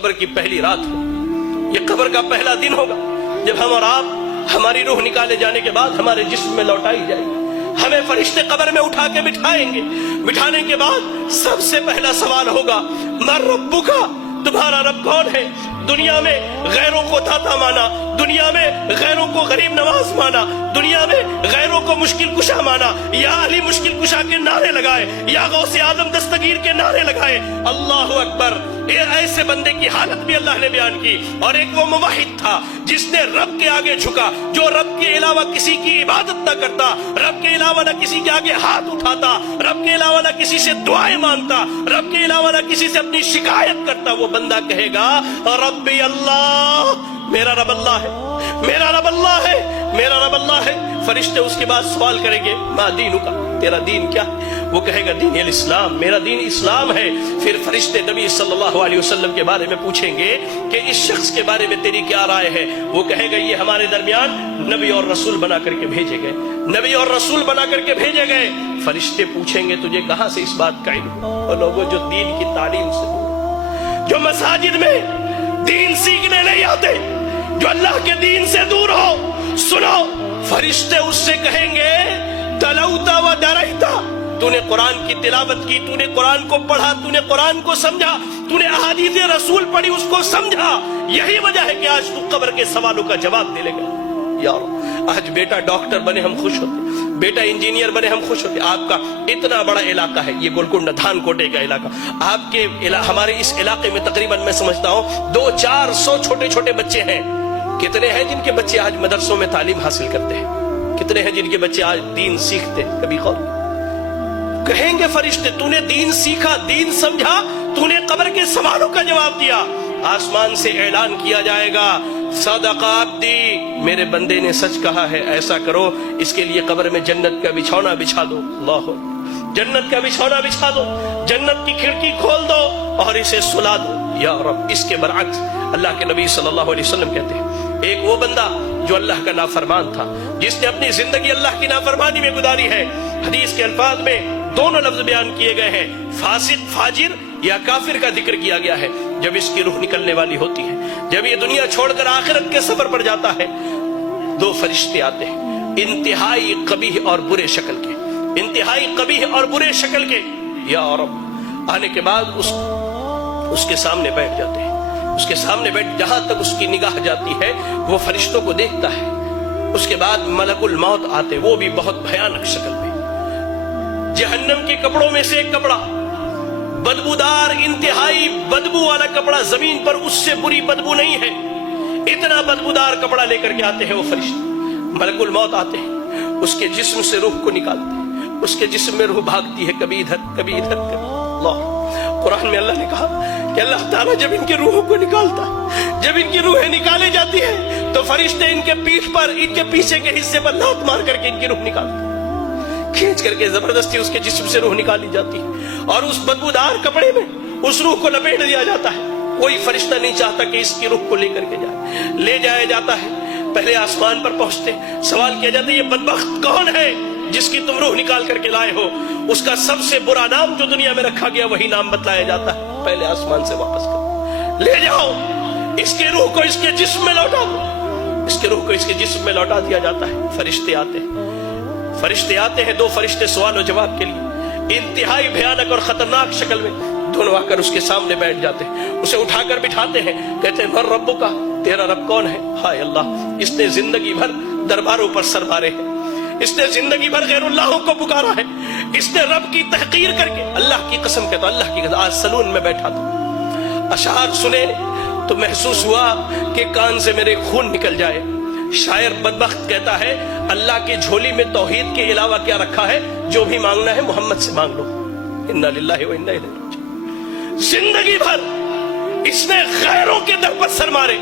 قبر کی پہلی رات ہو، یہ قبر کا پہلا دن ہوگا جب ہم اور آپ ہماری روح نکالے جانے کے بعد ہمارے جسم میں لوٹائی جائے گی۔ ہمیں فرشتے قبر میں اٹھا کے بٹھائیں گے، بٹھانے کے بعد سب سے پہلا سوال ہوگا من ربک، تمہارا رب کون ہے؟ دنیا میں غیروں کو داتا مانا، دنیا میں غیروں کو غریب نواز مانا، دنیا میں غیروں کو مشکل کشا مانا، یا علی مشکل کشا کے نعرے لگائے، یا غوث اعظم دستگیر کے نعرے لگائے۔ اللہ اکبر! ایسے بندے کی حالت بھی اللہ نے بیان کی۔ اور ایک وہ موحد تھا جس نے رب کے آگے جھکا، جو رب کے علاوہ کسی کی عبادت نہ کرتا، رب کے علاوہ نہ کسی کے آگے ہاتھ اٹھاتا، رب کے علاوہ نہ کسی سے دعائیں مانگتا، رب کے علاوہ نہ کسی سے اپنی شکایت کرتا۔ وہ بندہ کہے گا ربی اللہ، میرا رب اللہ ہے، میرا رب اللہ ہے، میرا رب اللہ ہے۔ فرشتے اس کے بعد سوال کریں گے ما دینک، تیرا دین کیا ہے؟ وہ کہے گا دین الاسلام، میرا دین اسلام ہے۔ پھر فرشتے نبی صلی اللہ علیہ وسلم کے بارے میں پوچھیں گے کہ اس شخص کے بارے میں تیری کیا رائے ہے؟ وہ کہے گا یہ ہمارے درمیان نبی اور رسول بنا کر کے بھیجے گئے، نبی اور رسول بنا کر کے بھیجے گئے۔ فرشتے پوچھیں گے تجھے کہاں سے اس بات کا علم؟ اور لوگوں جو دین کی تعلیم سے دور، جو مساجد میں دین سیکھنے نہیں آتے، جو اللہ کے دین سے دور ہو، سنو، فرشتے اس سے کہیں گے تلوتا و درہتا، تو نے قرآن کی تلاوت کی، تو نے قرآن کو پڑھا، تو نے قرآن کو سمجھا، تو نے احادیث رسول پڑھی، اس کو سمجھا۔ یہی وجہ ہے کہ آج تو قبر کے سوالوں کا جواب دے لے گا۔ یار آج بیٹا ڈاکٹر بنے ہم خوش ہوتے، بیٹا انجینئر بنے ہم خوش ہوتے۔ آپ کا اتنا بڑا علاقہ ہے یہ گولکنڈہ دھان کوٹے کا علاقہ، آپ کے ہمارے اس علاقے میں تقریباً میں سمجھتا ہوں 200-400 چھوٹے چھوٹے بچے ہیں۔ کتنے ہیں جن کے بچے آج مدرسوں میں تعلیم حاصل کرتے ہیں؟ کتنے ہیں جن کے بچے آج دین سیکھتے ہیں؟ کبھی غور کہیں گے فرشتے تو نے دین سیکھا، دین سمجھا، تو نے قبر کے سوالوں کا جواب دیا۔ آسمان سے اعلان کیا جائے گا صدق عبدی، میرے بندے نے سچ کہا ہے، ایسا کرو اس کے لیے قبر میں جنت کا بچھونا بچھا دو۔ اللہ، جنت کا بچھونا بچھا دو، جنت کی کھڑکی کھول دو اور اسے سلا دو۔ یا رب! اس کے برعکس اللہ کے نبی صلی اللہ علیہ وسلم کہتے ہیں ایک وہ بندہ جو اللہ کا نافرمان تھا، جس نے اپنی زندگی اللہ کی نافرمانی میں گزاری ہے۔ حدیث کے الفاظ میں دونوں لفظ بیان کیے گئے ہیں، فاسق، فاجر یا کافر کا ذکر کیا گیا ہے۔ جب اس کی روح نکلنے والی ہوتی ہے، جب یہ دنیا چھوڑ کر آخرت کے سفر پر جاتا ہے، 2 فرشتے آتے ہیں انتہائی قبیح اور برے شکل کے، انتہائی قبیح اور برے شکل کے۔ یا رب! آنے کے بعد اس کے سامنے بیٹھ جاتے ہیں، اس کے سامنے بیٹھ، جہاں تک اس کی نگاہ جاتی ہے وہ فرشتوں کو دیکھتا ہے۔ اس کے بعد ملک الموت آتے، وہ بھی بہت بھیانک شکل میں، جہنم کے کپڑوں میں سے ایک کپڑا، بدبودار، انتہائی بدبو والا کپڑا، زمین پر اس سے بری بدبو نہیں ہے، اتنا بدبودار کپڑا لے کر کے آتے ہیں وہ فرشتے۔ ملک الموت آتے ہیں، اس کے جسم سے روح کو نکالتے ہیں، اس کے جسم میں روح بھاگتی ہے، کبھی ادھر کبھی ادھر اللہ۔ قرآن میں اللہ نے کہا کہ اللہ تعالیٰ جب ان کی روحوں کو نکالتا ہے، جب ان کی روحیں نکالے جاتی ہیں تو فرشتے ان کے پیٹھ پر، ان کے پیچھے کے حصے پر لات مار کر کے ان کی روح نکالتے ہیں، کھینچ کر کے زبردستی اس کے جسم سے روح نکالی جاتی ہے اور اس بدبودار کپڑے میں اس روح کو لپیٹ دیا جاتا ہے۔ کوئی فرشتہ نہیں چاہتا کہ اس کی روح کو لے کر کے جائے، لے جایا جاتا ہے۔ پہلے آسمان پر پہنچتے سوال کیا جاتا ہے یہ بدبخت کون ہے جس کی تم روح نکال کر کے لائے ہو؟ اس کا سب سے برا نام جو دنیا میں رکھا گیا وہی نام بتلایا جاتا ہے۔ پہلے آسمان سے واپس کرو، لے جاؤ اس کی روح کو، اس کے جسم میں لوٹا دو۔ اس کی روح کو اس کے جسم میں لوٹا دیا جاتا ہے۔ فرشتے آتے ہیں، فرشتے آتے ہیں، 2 فرشتے سوال و جواب کے لیے انتہائی بھیانک اور خطرناک شکل میں دونوں آ کر اس کے سامنے بیٹھ جاتے ہیں، اسے اٹھا کر بٹھاتے ہیں، کہتے ہیں من ربک، تیرا رب کون ہے؟ ہائے اللہ! اس نے زندگی بھر درباروں پر سر مارے ہیں، اس نے زندگی بھر غیر اللہ کو پکارا ہے، اس نے رب کی تحقیر کر کے، اللہ کی قسم کہتا ہوں، اللہ کی قسم، آج سلون میں بیٹھا تھا، اشعار سنے تو محسوس ہوا کہ کان سے میرے خون نکل جائے۔ شاعر بدبخت کہتا ہے اللہ کی جھولی میں توحید کے علاوہ کیا رکھا ہے؟ جو بھی مانگنا ہے محمد سے مانگ لو۔ انا للہ و انا الیہ راجعون۔ زندگی بھر اس نے غیروں کے در پر سر مارے،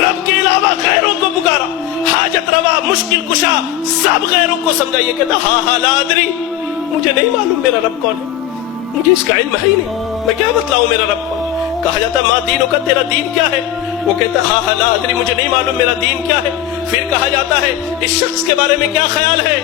رب کے علاوہ غیروں کو پکارا، حاجت روا، مشکل کشا، سب غیروں کو سمجھا۔ یہ کہتا ہاں لا ادری، مجھے نہیں معلوم میرا رب کون ہے، مجھے اس کا علم ہے ہی نہیں، میں کیا بتلاؤں میرا رب کون ہے۔ کہا جاتا ما دینوں کا، تیرا دین کیا ہے؟ وہ کہتا ہاں لا ادری، مجھے نہیں معلوم میرا دین کیا ہے۔ پھر کہا جاتا ہے اس شخص کے بارے میں کیا خیال ہے؟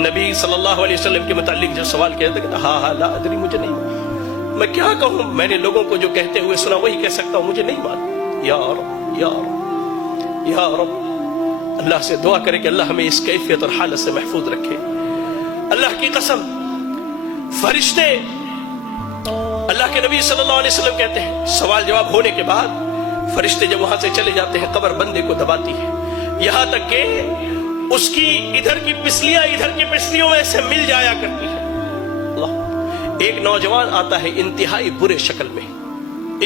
نبی صلی اللہ علیہ وسلم کے متعلق جو سوال کیا تھا، کہتا ہاں لا ادری، مجھے نہیں معلوم، میں کیا کہوں؟ میں نے لوگوں کو جو کہتے ہوئے سنا وہی کہہ سکتا ہوں، مجھے نہیں معلوم۔ یا رب یا رب یا رب، اللہ سے دعا کرے کہ اللہ ہمیں اس کیفیت اور حالت سے محفوظ رکھے۔ اللہ کی قسم، فرشتے، اللہ کے نبی صلی اللہ علیہ وسلم کہتے ہیں سوال جواب ہونے کے بعد فرشتے جب وہاں سے چلے جاتے ہیں قبر بندے کو دباتی ہے، یہاں تک کہ اس کی ادھر کی پسلیاں ادھر کی پسلیوں میں سے مل جایا کرتی ہے۔ اللہ، ایک نوجوان آتا ہے انتہائی برے شکل میں،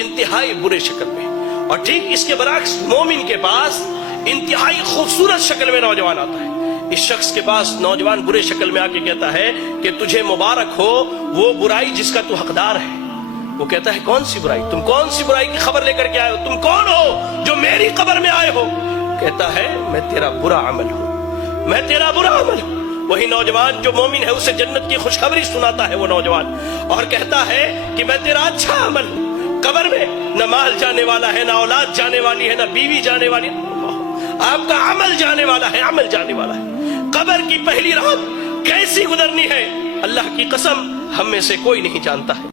انتہائی برے شکل میں، اور ٹھیک اس کے برعکس مومن کے پاس انتہائی خوبصورت شکل میں نوجوان آتا ہے۔ اس شخص کے پاس نوجوان برے شکل میں آ کے کہتا ہے کہ تجھے مبارک ہو وہ برائی جس کا تو حقدار ہے۔ وہ کہتا ہے کون سی برائی؟ تم کون سی برائی کی خبر لے کر کے آئے ہو؟ تم کون ہو جو میری قبر میں آئے ہو؟ کہتا ہے میں تیرا برا عمل ہوں، میں تیرا برا عمل ہوں۔ وہی نوجوان جو مومن ہے اسے جنت کی خوشخبری سناتا ہے وہ نوجوان، اور کہتا ہے کہ میں تیرا اچھا عمل ہوں۔ قبر میں نہ مال جانے والا ہے، نہ اولاد جانے والی ہے، نہ بیوی جانے والی ہے، آپ کا عمل جانے والا ہے، عمل جانے والا ہے۔ قبر کی پہلی رات کیسی گزرنی ہے اللہ کی قسم ہم میں سے کوئی نہیں جانتا ہے۔